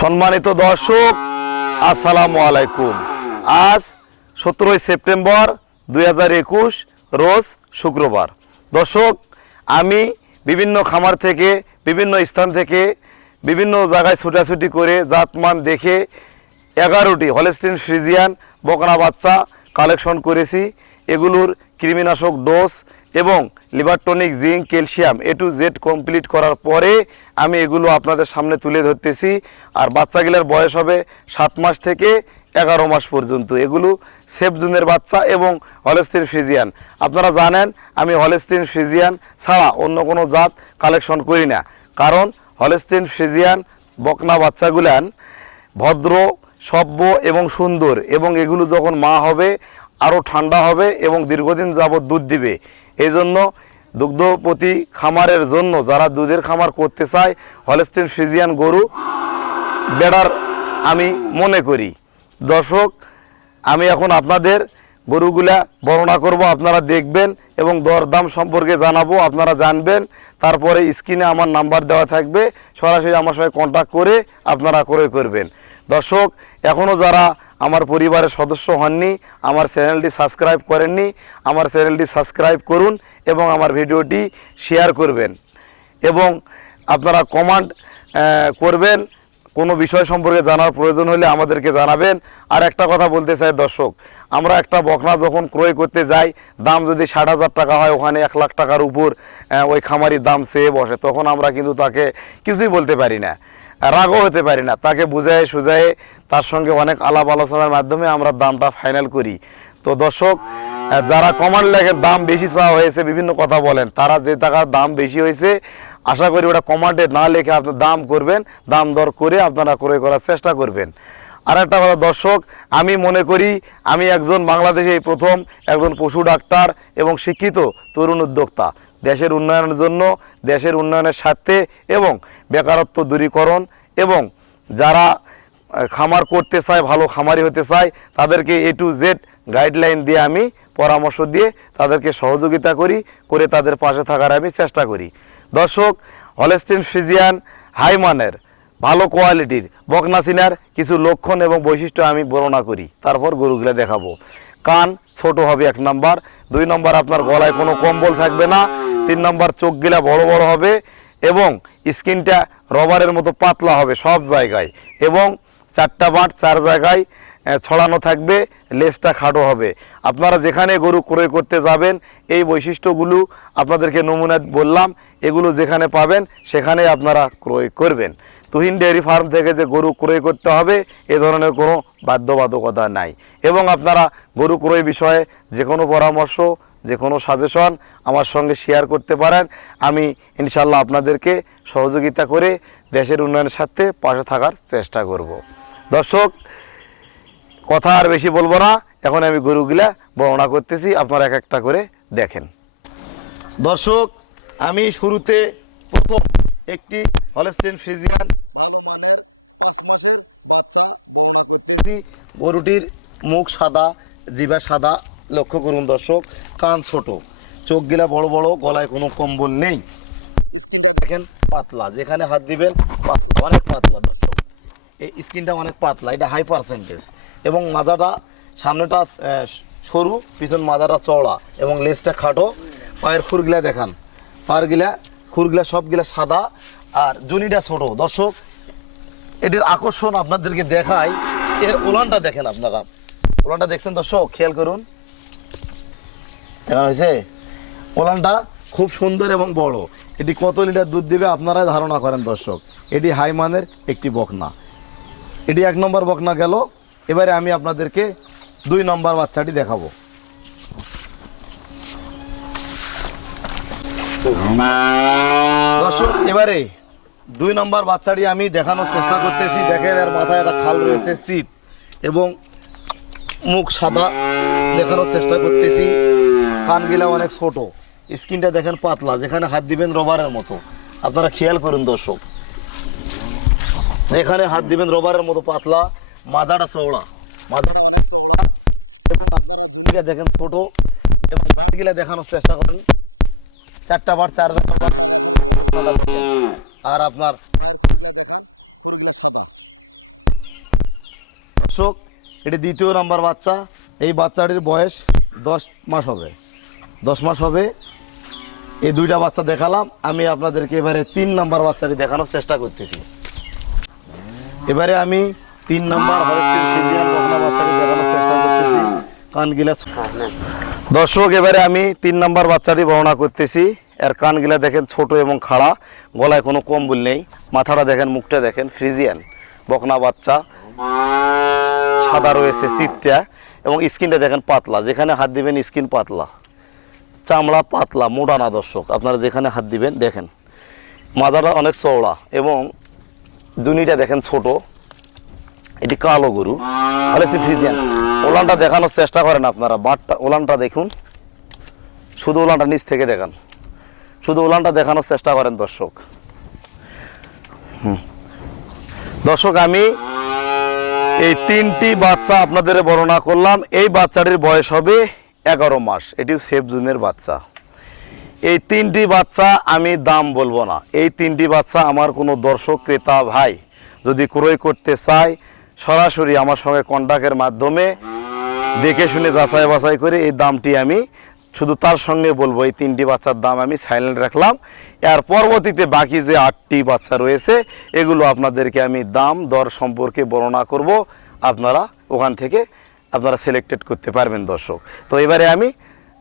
সম্মানিত দর্শক, আসসালামু আলাইকুম। আজ 17 সেপ্টেম্বর 2021 রোজ শুক্রবার। দর্শক, আমি বিভিন্ন খামার থেকে, বিভিন্ন স্থান থেকে, বিভিন্ন জায়গায় ছুটাছুটি করে জাতমান দেখে 11টি হলস্টিন ফ্রিজিয়ান বকনা বাচ্চা কালেকশন করেছি। এগুলোর কৃমিনাশক ডোজ এবং liver tonic, zinc, calcium A to Z complete করার পরে আমি এগুলো আপনাদের সামনে তুলে ধরতেছি। আর বাচ্চাগুলোর বয়স হবে 7 মাস থেকে 11 মাস পর্যন্ত। এগুলো সেফ জোনের বাচ্চা এবং হলস্টিন ফ্রিজিয়ান। আপনারা জানেন আমি হলস্টিন ফ্রিজিয়ান ছাড়া অন্য কোনো জাত কালেকশন করি না, কারণ হলস্টিন ফ্রিজিয়ান বকনা বাচ্চাগুলান ভদ্র, সভ্য এবং সুন্দর, এবং এগুলো যখন মা হবে আরও ঠান্ডা হবে এবং দীর্ঘদিন যাবৎ দুধ দিবে। এই জন্য দুগ্ধপতি খামারের জন্য যারা দুধের খামার করতে চায় হলস্টিন ফ্রিজিয়ান গরু বেড়ার আমি মনে করি। দর্শক, আমি এখন আপনাদের গরুগুলা বর্ণনা করব, আপনারা দেখবেন এবং দরদাম সম্পর্কে জানাবো, আপনারা জানবেন। তারপরে স্ক্রিনে আমার নাম্বার দেওয়া থাকবে, সরাসরি আমার সঙ্গে কন্ট্যাক্ট করে আপনারা ক্রয় করবেন। দর্শক, এখনও যারা আমার পরিবারের সদস্য হননি, আমার চ্যানেলটি সাবস্ক্রাইব করেননি, আমার চ্যানেলটি সাবস্ক্রাইব করুন এবং আমার ভিডিওটি শেয়ার করবেন এবং আপনারা কমেন্ট করবেন। কোনো বিষয় সম্পর্কে জানার প্রয়োজন হলে আমাদেরকে জানাবেন। আর একটা কথা বলতে চাই দর্শক, আমরা একটা বকনা যখন ক্রয় করতে যাই, দাম যদি 60,000 টাকা হয়, ওখানে 1 লাখ টাকার উপর ওই খামারির দাম চেয়ে বসে, তখন আমরা কিন্তু তাকে কিছুই বলতে পারি না, রাগও হতে পারি না। তাকে বুঝায় সুঝায়ে তার সঙ্গে অনেক আলাপ আলোচনার মাধ্যমে আমরা দামটা ফাইনাল করি। তো দর্শক, যারা কমেন্ট লেখেন দাম বেশি চাওয়া হয়েছে, বিভিন্ন কথা বলেন, তারা যে টাকার দাম বেশি হয়েছে আশা করি ওটা কমেন্টে না লিখে আপনার দাম করবেন, দাম দর করে আপনারা ক্রয় করার চেষ্টা করবেন। আর একটা কথা দর্শক, আমি মনে করি আমি একজন বাংলাদেশে প্রথম একজন পশু ডাক্তার এবং শিক্ষিত তরুণ উদ্যোক্তা। দেশের উন্নয়নের জন্য, দেশের উন্নয়নের স্বার্থে এবং বেকারত্ব দূরীকরণ এবং যারা খামার করতে চায়, ভালো খামারি হতে চায়, তাদেরকে A to Z গাইডলাইন দিয়ে আমি পরামর্শ দিয়ে তাদেরকে সহযোগিতা করে তাদের পাশে থাকার আমি চেষ্টা করি। দর্শক, হলস্টিন ফ্রিজিয়ান হাই মানের ভালো কোয়ালিটির বকনা চিনার কিছু লক্ষণ এবং বৈশিষ্ট্য আমি বর্ণনা করি, তারপর গরুগুলো দেখাবো। কান ছোট হবে 1 নম্বর, 2 নম্বর আপনার গলায় কোনো কম্বল থাকবে না, 3 নম্বর চোখগুলা বড় বড় হবে এবং স্কিনটা রবারের মতো পাতলা হবে সব জায়গায়, এবং 4টা বাঁট 4 জায়গায় ছড়ানো থাকবে, লেজটা খাটো হবে। আপনারা যেখানে গরু ক্রয় করতে যাবেন এই বৈশিষ্ট্যগুলো আপনাদেরকে নমুনা বললাম, এগুলো যেখানে পাবেন সেখানে আপনারা ক্রয় করবেন। তুহিন ডেয়ারি ফার্ম থেকে যে গরু ক্রয় করতে হবে এ ধরনের কোনো বাধ্যবাধকতা নাই। এবং আপনারা গরু ক্রয় বিষয়ে যে কোনো পরামর্শ, যে কোনো সাজেশন আমার সঙ্গে শেয়ার করতে পারেন। আমি ইনশাল্লাহ আপনাদেরকে সহযোগিতা করে দেশের উন্নয়নের সাথে পাশে থাকার চেষ্টা করব। দর্শক, কথা আর বেশি বলবো না, এখন আমি গরুগুলা বর্ণনা করতেছি, আপনারা এক একটা করে দেখেন। দর্শক, আমি শুরুতে প্রথম একটি হলস্টিন ফ্রিজিয়ান গরুটির মুখ সাদা, জিভা সাদা, লক্ষ্য করুন দর্শক। কান ছোট, চোখগুলা বড় বড়, গলায় কোনো কম্বল নেই, দেখেন পাতলা, যেখানে হাত দিবেন অনেক পাতলা দর্শক। এই স্কিনটা অনেক পাতলা, এটা হাই পার্সেন্টেজ, এবং মাজাটা সামনেটা সরু, পিছন মাজাটা চওড়া এবং লেজটা খাটো। পায়ের খুরগুলা দেখান, পায়েরগুলা খুরগুলা সবগুলা সাদা আর জনিটা ছোট। দর্শক, এটির আকর্ষণ আপনাদেরকে দেখাই, এর ওলানটা দেখেন, আপনারা ওলানটা দেখছেন দর্শক, খেয়াল করুন, দেখা হয়েছে? ওলানটা খুব সুন্দর এবং বড়। এটি কত লিটার দুধ দেবে আপনারাই ধারণা করেন দর্শক। এটি হাই মানের একটি বকনা। এটি 1 নম্বর বকনা গেল। এবারে আমি আপনাদেরকে 2 নম্বর বাচ্চাটি দেখাবো। দর্শক, এবারে 2 নম্বর বাচ্চাটি আমি দেখানোর চেষ্টা করতেছি। দেখেন, এর মাথায় একটা খাল রয়েছে, চিত, এবং মুখ সাদা দেখানোর চেষ্টা করতেছি। কানগুলা অনেক ছোট, স্কিনটা দেখেন পাতলা, যেখানে হাত দিবেন রবারের মতো। আপনারা খেয়াল করুন দর্শক, যেখানে হাত দিবেন রবারের মতো পাতলা, মাজাটা চওড়া, মাজাটা দেখেন ছোট, এবং বাটগুলা দেখানোর চেষ্টা করেন, 4টা বাট 4 জায়গা। আর আপনার দর্শক এটি দ্বিতীয় নাম্বার বাচ্চা। এই বাচ্চাটির বয়স 10 মাস হবে, 10 মাস হবে। এই দুইটা বাচ্চা দেখালাম, আমি আপনাদেরকে এবারে 3 নাম্বার বাচ্চাটি দেখানোর চেষ্টা করতেছি। এবারে আমি 3 নাম্বার হলস্টিন ফ্রিজিয়ান বকনা বাচ্চাটি দেখানোর চেষ্টা করতেছি। কানগিলা দর্শক এবারে আমি 3 নাম্বার বাচ্চাটি বর্ণনা করতেছি। এর কানগিলা দেখেন ছোট এবং খাড়া, গলায় কোনো কম্বল নেই, মাথাটা দেখেন, মুখটা দেখেন। ফ্রিজিয়ান বকনা বাচ্চা, সাদা রয়েছে চিত্তা, এবং স্কিনটা দেখেন পাতলা, যেখানে হাত দিবেন স্কিন পাতলা, চামড়া পাতলা, মোটা না। দর্শক আপনারা যেখানে হাত দিবেন দেখেন মাজাটা অনেক চওড়া, এবং জুনিটা দেখেন ছোট। এটি কালো গরু হলস্টিন ফ্রিজিয়ান। ওলানটা দেখানোর চেষ্টা করেন আপনারা, বাটটা ওলানটা দেখুন, শুধু ওলানটা নিচ থেকে দেখান, শুধু ওলানটা দেখানোর চেষ্টা করেন দর্শক। দর্শক আমি এই 3টি বাচ্চা আপনাদের বর্ণনা করলাম। এই বাচ্চাটির বয়স হবে 11 মাস। এটিও সেফ জুনের বাচ্চা। এই 3টি বাচ্চা আমি দাম বলবো না। এই 3টি বাচ্চা আমার কোনো দর্শক ক্রেতা ভাই যদি ক্রয় করতে চায়, সরাসরি আমার সঙ্গে কন্ট্যাক্টের মাধ্যমে দেখে শুনে যাচাই বাছাই করে এই দামটি আমি শুধু তার সঙ্গে বলবো। এই 3টি বাচ্চার দাম আমি সাইলেন্ট রাখলাম। এর পরবর্তীতে বাকি যে 8টি বাচ্চা রয়েছে এগুলো আপনাদেরকে আমি দাম দর সম্পর্কে বর্ণনা করব, আপনারা ওখান থেকে আপনারা সিলেক্টেড করতে পারবেন দর্শক। তো এবারে আমি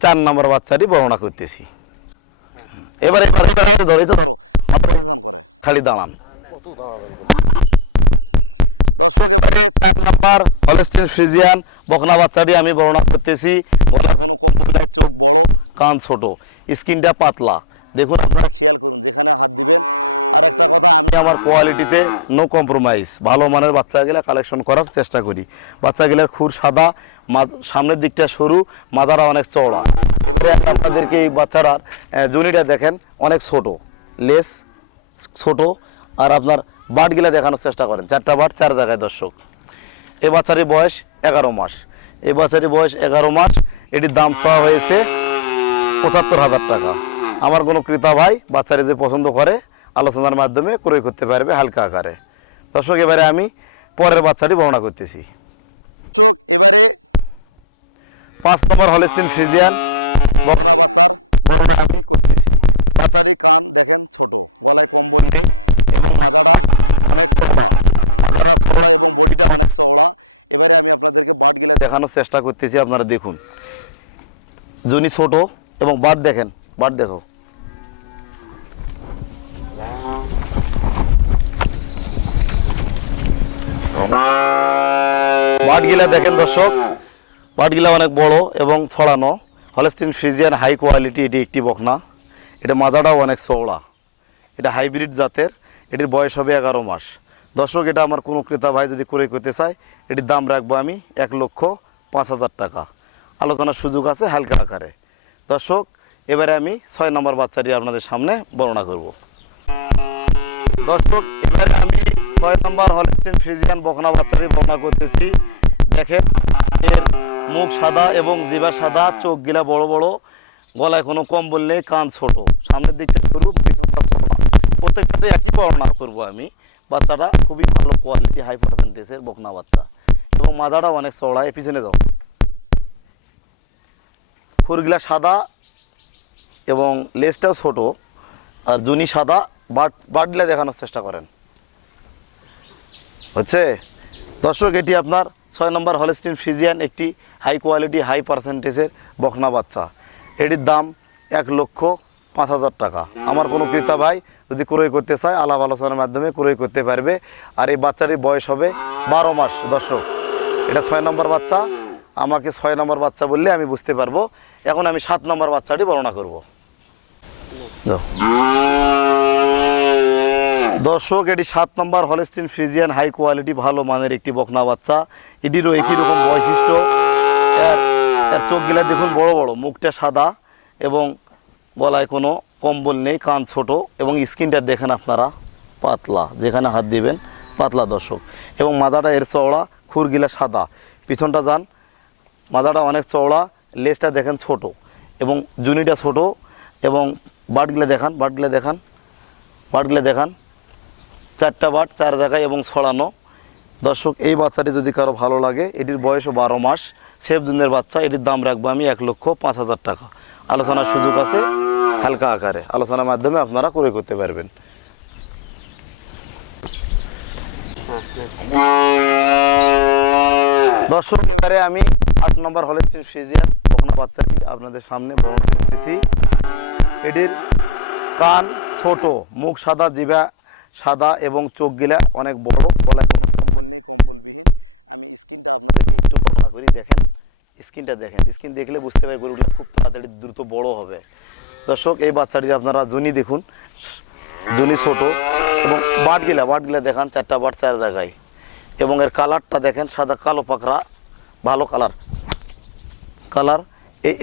4 নম্বর বাচ্চাটি বর্ণনা করতেছি। এবারে ধরেছে খালি দাঁড়ান। 1 নাম্বার হলস্টিন ফ্রিজিয়ান বকনা বাচ্চাটি আমি বর্ণনা করতেছি। কান ছোট, স্কিনটা পাতলা, দেখুন আপনারা আমার কোয়ালিটিতে নো কম্প্রোমাইজ, ভালো মানের বাচ্চাগুলা কালেকশন করার চেষ্টা করি। বাচ্চাগুলার খুর সাদা, সামনের দিকটা সরু, মাথাটা অনেক চওড়া। আপনাদেরকে এই বাচ্চাটার জুনিটা দেখেন অনেক ছোট, লেস ছোট, আর আপনার বাটগুলা দেখানোর চেষ্টা করেন, 4টা বাট 4 জায়গায় দর্শক। এই বাচ্চাটির বয়স 11 মাস। এই বাচ্চাটির বয়স 11 মাস। এটির দাম চাওয়া হয়েছে 75,000 টাকা। আমার কোনো ক্রেতা ভাই বাচ্চাটি যে পছন্দ করে আলোচনার মাধ্যমে ক্রয় করতে পারবে হালকা আকারে। দর্শক এবারে আমি পরের বাচ্চাটি বর্ণনা করতেছি। 5 নম্বর হলস্টিন ফ্রিজিয়ান দেখানোর চেষ্টা করতেছি। আপনারা দেখুন জুনি ছোট, এবং বাট দেখেন, বাট দেখো, বাটগুলা দেখেন দর্শক, বাটগুলা অনেক বড় এবং ছড়ানো। হলস্টিন ফ্রিজিয়ান হাই কোয়ালিটি এটি একটি বকনা। এটা মাজাটাও অনেক চওড়া, এটা হাইব্রিড জাতের। এটির বয়স হবে 11 মাস। দর্শক এটা আমার কোনো ক্রেতা ভাই যদি ক্রয় করতে চায় এটির দাম রাখবো আমি 1,05,000 টাকা। আলোচনার সুযোগ আছে হালকা আকারে। দর্শক এবারে আমি 6 নম্বর বাচ্চাটি আপনাদের সামনে বর্ণনা করব। দর্শক এবারে আমি 6 নম্বর হলস্টিন ফ্রিজিয়ান বকনা বাচ্চাটি বর্ণনা করতেছি। দেখেন এর মুখ সাদা এবং জিভা সাদা, চোখগুলা বড় বড়, গলায় কোনো কম্বল নেই, কান ছোট, সামনের দিকটা সরু, প্রত্যেকটাতে একটু বর্ণনা করবো আমি। বাচ্চাটা খুবই ভালো কোয়ালিটি, হাই পার্সেন্টেজের বকনা বাচ্চা, এবং মাজাটা অনেক চওড়া। এ পিছনে যাও, খুরগুলা সাদা এবং লেজটাও ছোট, আর জুনি সাদা। বাটগুলা দেখানোর চেষ্টা করেন, হচ্ছে দর্শক। এটি আপনার 6 নম্বর হলস্টিন ফ্রিজিয়ান, একটি হাই কোয়ালিটি হাই পার্সেন্টেজের বকনা বাচ্চা। এটির দাম 1,05,000 টাকা। আমার কোনো ক্রেতা ভাই যদি ক্রয় করতে চায় আলাপ আলোচনার মাধ্যমে ক্রয় করতে পারবে। আর এই বাচ্চাটির বয়স হবে 12 মাস। দর্শক এটা 6 নম্বর বাচ্চা। আমাকে 6 নম্বর বাচ্চা বললে আমি বুঝতে পারবো। এখন আমি 7 নম্বর বাচ্চাটি বর্ণনা করব। দর্শক এটি 7 নম্বর হলস্টিন ফ্রিজিয়ান হাই কোয়ালিটি ভালো মানের একটি বকনা বাচ্চা। এটিরও একই রকম বৈশিষ্ট্য। এর চোখগুলা দেখুন বড় বড়, মুখটা সাদা এবং গলায় কোনো কম্বল নেই, কান ছোট, এবং স্কিনটা দেখেন আপনারা পাতলা, যেখানে হাত দিবেন পাতলা দর্শক। এবং মাজাটা এর চওড়া, খুরগিলা সাদা, পিছনটা যান, মাজাটা অনেক চওড়া, লেজটা দেখেন ছোট এবং জুনিটা ছোট, এবং বাটগুলা দেখান, বাটগুলা দেখান, বাটগুলা দেখান, 4টা বাট 4 জায়গায় এবং ছড়ানো। দর্শক এই বাচ্চাটি যদি কারো ভালো লাগে, এটির বয়সও 12 মাস, সেফ জুনের বাচ্চা। এটির দাম রাখবো আমি 1,05,000 টাকা। আলোচনার সুযোগ আছে হালকা আকারে, আলোচনার মাধ্যমে আপনারা ক্রয় করতে পারবেন। দর্শক এবারে আমি 8 নম্বর হলস্টিন ফ্রিজিয়ান বকনা বাচ্চাটি আপনাদের সামনে বর্ণনা করতেছি। এটির কান ছোট, মুখ সাদা, জিভা সাদা এবং চোখ গিলা অনেক বড়। গলায় একটু বর্ণনা করি, দেখেন স্কিনটা দেখেন, স্কিন দেখলে বুঝতে পারি গরুগুলো খুব তাড়াতাড়ি দ্রুত বড় হবে। দর্শক এই বাচ্চাটির আপনারা জনি দেখুন, জনি ছোট এবং বাটগিলা দেখান, 4টা বাট 4 জায়গায়, এবং এর কালারটা দেখেন সাদা কালো পাকড়া, ভালো কালার।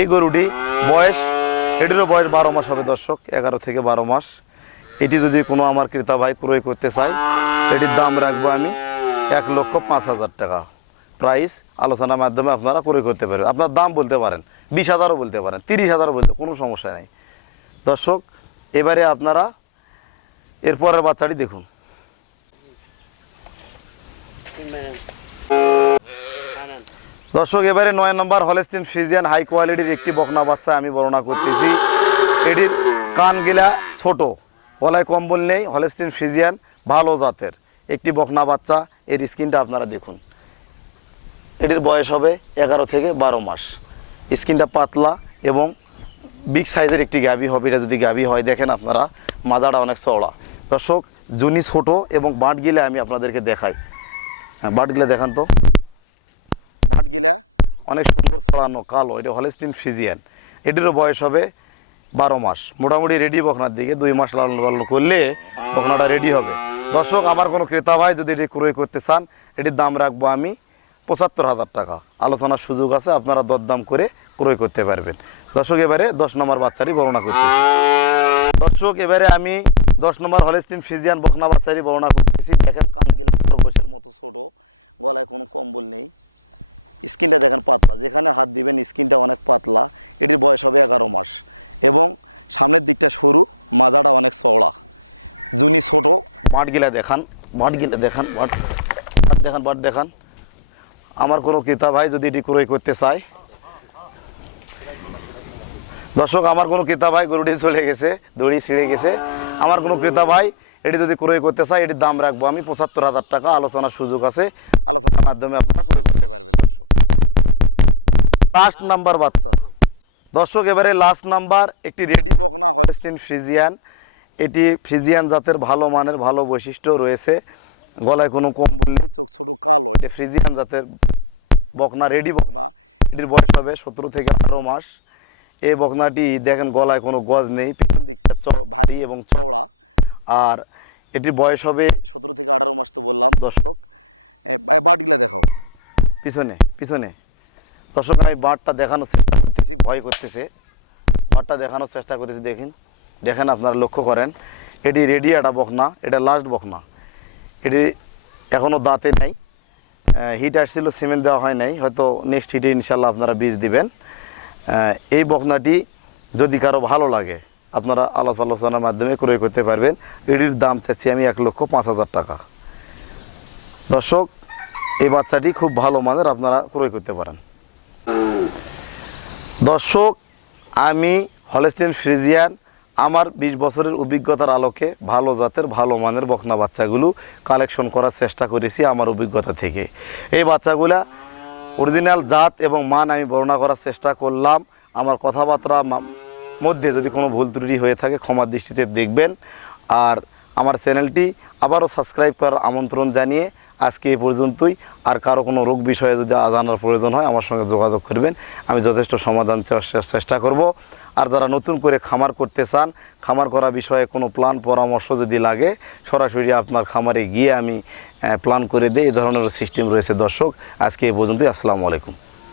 এই গরুটি বয়স, এটিরও বয়স 12 মাস হবে দর্শক, 11 থেকে 12 মাস। এটি যদি কোনো আমার ক্রেতা ভাই ক্রয় করতে চায়, এটির দাম রাখবো আমি 1,05,000 টাকা। প্রাইস আলোচনার মাধ্যমে আপনারা ক্রয় করতে পারবেন। আপনার দাম বলতে পারেন, 20,000ও বলতে পারেন, 30,000ও বলতে, কোনো সমস্যা নেই। দর্শক এবারে আপনারা এরপরের বাচ্চাটি দেখুন। দর্শক এবারে 9 নম্বর হলস্টিন ফ্রিজিয়ান হাই কোয়ালিটির একটি বকনা বাচ্চা আমি বর্ণনা করতেছি। এটির কানগিলা ছোট, গলায় কম্বল নেই, হলস্টিন ফ্রিজিয়ান ভালো জাতের একটি বকনা বাচ্চা। এর স্কিনটা আপনারা দেখুন, এটির বয়স হবে 11 থেকে 12 মাস। স্কিনটা পাতলা এবং বিগ সাইজের একটি গাভী হবে। এটা যদি গাভী হয়, দেখেন আপনারা মাজাটা অনেক চওড়া। দর্শক জুনি ছোট এবং বাঁটগিলা আমি আপনাদেরকে দেখাই। হ্যাঁ, বাঁটগিলা দেখান তো, অনেক সুন্দর পড়ানো কালো। এটা হলস্টিন ফ্রিজিয়ান, এটিরও বয়স হবে 12 মাস। মোটামুটি রেডি বকনার দিকে, 2 মাস লালন পালন করলে বকনাটা রেডি হবে। দর্শক আমার কোনো ক্রেতা ভাই যদি এটি ক্রয় করতে চান, এটির দাম রাখবো আমি 75,000 টাকা। আলোচনার সুযোগ আছে, আপনারা দরদাম করে ক্রয় করতে পারবেন। দর্শক এবারে 10 নম্বর বাচ্চাটি বর্ণনা করতেছি। দর্শক এবারে আমি 10 নম্বর হলস্টিন ফ্রিজিয়ান বকনা বাচ্চাটি বর্ণনা করতেছি। দেখেন বাটগিলা দেখান, বাট দেখান। আমার কোনো ক্রেতা ভাই যদি এটি ক্রয় করতে চায়, দর্শক আমার কোনো ক্রেতা ভাই, গরুটি চলে গেছে, দড়ি ছিঁড়ে গেছে, আমার কোনো ক্রেতা ভাই এটি যদি ক্রয় করতে চায়, এটির দাম রাখবো আমি 75,000 টাকা। আলোচনার সুযোগ আছে মাধ্যমে আপনার। লাস্ট নাম্বার বাচ্চা দর্শক এবারে লাস্ট নাম্বার একটি রেড হলস্টিন ফ্রিজিয়ান। এটি ফ্রিজিয়ান জাতের ভালো মানের, ভালো বৈশিষ্ট্য রয়েছে, গলায় কোনো কম্বল নেই। এটি ফ্রিজিয়ান জাতের বকনা, রেডি বকনা। এটির বয়স হবে 17 থেকে 18 মাস। এই বকনাটি দেখেন গলায় কোনো গজ নেই, চড়ি এবং আর এটির বয়স হবে পিছনে। দর্শক আমি বাঁটটা দেখানোর চেষ্টা করতেছি, ভয় করতেছে, বাঁটটা দেখানোর চেষ্টা করতেছি। দেখেন আপনারা লক্ষ্য করেন, এটি রেডি একটা বকনা, এটা লাস্ট বকনা। এটি এখনও দাঁতে নাই, হিট আসছিল, সিমেন্ট দেওয়া হয় নাই, হয়তো নেক্সট হিটে ইনশাল্লাহ আপনারা বীজ দিবেন। এই বকনাটি যদি কারো ভালো লাগে, আপনারা আলোচনার মাধ্যমে ক্রয় করতে পারবেন। এটির দাম চাচ্ছি আমি 1,05,000 টাকা। দর্শক এই বাচ্চাটি খুব ভালো মানের, আপনারা ক্রয় করতে পারেন। দর্শক আমি হলস্টিন ফ্রিজিয়ান আমার 20 বছরের অভিজ্ঞতার আলোকে ভালো জাতের ভালো মানের বকনা বাচ্চাগুলো কালেকশন করার চেষ্টা করেছি আমার অভিজ্ঞতা থেকে। এই বাচ্চাগুলা অরিজিনাল জাত এবং মান আমি বর্ণনা করার চেষ্টা করলাম। আমার কথাবার্তার মধ্যে যদি কোনো ভুল ত্রুটি হয়ে থাকে ক্ষমার দৃষ্টিতে দেখবেন। আর আমার চ্যানেলটি আবারও সাবস্ক্রাইব করার আমন্ত্রণ জানিয়ে আজকে এই পর্যন্তই। আর কারো কোনো রোগ বিষয়ে যদি জানার প্রয়োজন হয় আমার সঙ্গে যোগাযোগ করবেন, আমি যথেষ্ট সমাধান চেষ্টা করব। আর যারা নতুন করে খামার করতে চান, খামার করা বিষয়ে কোনো প্ল্যান পরামর্শ যদি লাগে, সরাসরি আপনার খামারে গিয়ে আমি প্ল্যান করে দিই। এই ধরনের সিস্টেম রয়েছে। দর্শক আজকে এই পর্যন্তই। আসসালামু আলাইকুম।